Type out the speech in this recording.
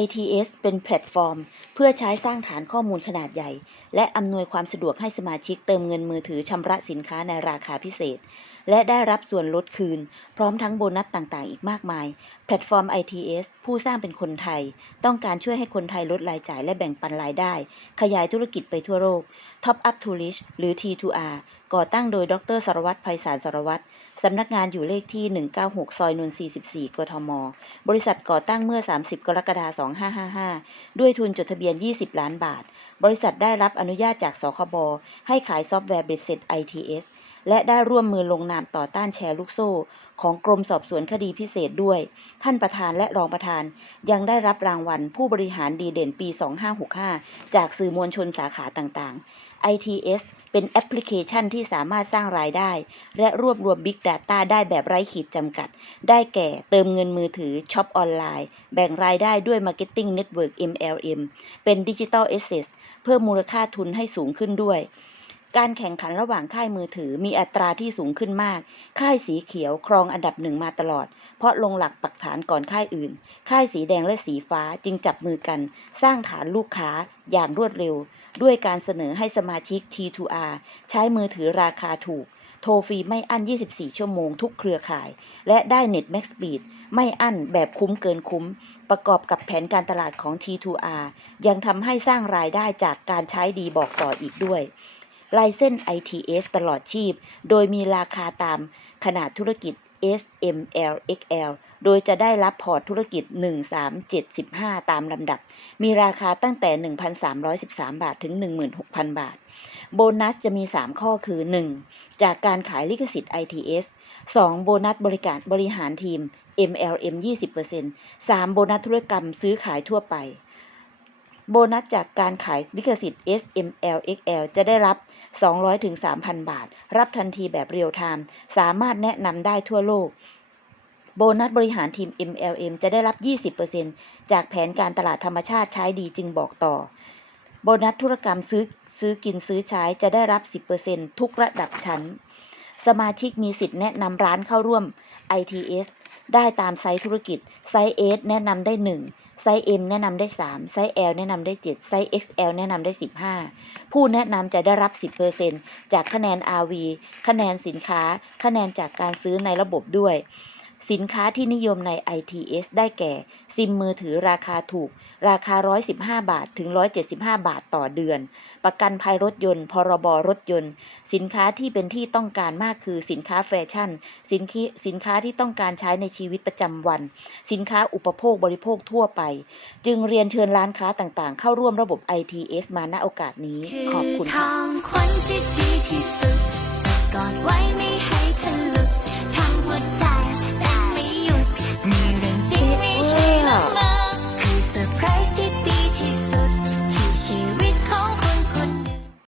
ITS เป็นแพลตฟอร์ม เพื่อใช้สร้างฐานข้อมูลขนาดใหญ่ และอำนวยความสะดวกให้สมาชิกเติมเงินมือถือชำระสินค้าในราคาพิเศษ และได้รับส่วนลดคืน พร้อมทั้งโบนัสต่างๆ อีกมากมาย แพลตฟอร์ม ITS ผู้สร้างเป็นคนไทย ต้องการช่วยให้คนไทยลดรายจ่ายและแบ่งปันรายได้ ขยายธุรกิจไปทั่วโลก Top Up to Rich หรือ T2R ก่อตั้งโดยดรสรวัตรไพศาลสรวัตรสำนักงานอยู่เลขที่ 196 ซอยนนทรี44 กทม บริษัทก่อตั้งเมื่อ 30 กรกฎาคม 2555 ด้วยทุนจดทะเบียน 20 ล้านบาท บริษัทได้รับอนุญาตจากสคบ ให้ขายซอฟต์แวร์บริษัท ITS และได้ร่วมมือลงนามต่อต้านแชร์ลูกโซ่ ของกรมสอบสวนคดีพิเศษด้วย ท่านประธานและรองประธานยังได้รับรางวัลผู้บริหารดีเด่นปี 2565 จากสื่อมวลชนสาขาต่างๆ ITS เป็นแอปพลิเคชันที่สามารถสร้างรายได้ และรวบรวม Big Data ได้แบบไร้ขีดจำกัด ได้แก่เติมเงินมือถือช็อปออนไลน์ แบ่งรายได้ด้วย Marketing Network MLM เป็น Digital Assets เพิ่มมูลค่าทุนให้สูงขึ้นด้วย การแข่งขันระหว่างค่ายมือถือมีอัตราที่สูงขึ้นมาก ค่ายสีเขียวครองอันดับหนึ่งมาตลอด เพราะลงหลักปักฐานก่อนค่ายอื่น ค่ายสีแดงและสีฟ้าจึงจับมือกัน สร้างฐานลูกค้าอย่างรวดเร็ว ด้วยการเสนอให้สมาชิก T2R ใช้มือถือราคาถูก โทรฟรีไม่อั้น 24 ชั่วโมงทุกเครือข่าย และได้เน็ตแม็กซ์ปีดไม่อั้นแบบคุ้มเกินคุ้ม ประกอบกับแผนการตลาดของ T2R ยังทำให้สร้างรายได้จากการใช้ดีบอกต่ออีกด้วย ลายเส้น ITS ตลอดชีพ โดยมีราคาตามขนาดธุรกิจ S M L X L โดยจะได้รับพอร์ตธุรกิจ 1 3 7 15ตามลำดับ มีราคาตั้งแต่ 1,313 บาท ถึง 16,000 บาท โบนัสจะมี 3 ข้อคือ 1. จากการขายลิขสิทธิ์ ITS 2. โบนัสบริการบริหารทีม MLM 20% 3. โบนัสธุรกรรมซื้อขายทั่วไป โบนัสจากการขายลิขสิทธิ์ SML XL จะได้รับ 200-3,000ถึงบาท รับทันทีแบบเรียลไทม์ สามารถแนะนำได้ทั่วโลก โบนัสบริหารทีม MLM จะได้รับ 20%จากแผนการตลาดธรรมชาติใช้ดีจึงบอกต่อ โบนัสธุรกรรมซื้อซื้อกินซื้อใช้จะได้รับ 10%ทุกระดับชั้น สมาชิกมีสิทธิ์แนะนำร้านเข้าร่วม ITS ได้ตามไซส์ธุรกิจ ไซส์ S แนะนำได้ 1 ไซส์ M แนะนำได้ 3 ไซส์ L แนะนำได้ 7 ไซส์ XL แนะนำได้ 15 ผู้แนะนำจะได้รับ 10%จากคะแนน RV คะแนนสินค้า คะแนนจากการซื้อในระบบด้วย สินค้าที่นิยมใน ITS ได้แก่ ซิมมือถือราคาถูก ราคา 115 บาท ถึง 175 บาทต่อเดือน ประกันภัยรถยนต์ พรบรถยนต์ สินค้าที่เป็นที่ต้องการมากคือสินค้าแฟชั่น สินค้าสินค้าที่ต้องการใช้ในชีวิตประจำวัน สินค้าอุปโภคบริโภคทั่วไป จึงเรียนเชิญร้านค้าต่างๆ เข้าร่วมระบบ ITS มาณโอกาสนี้ ขอบคุณค่ะ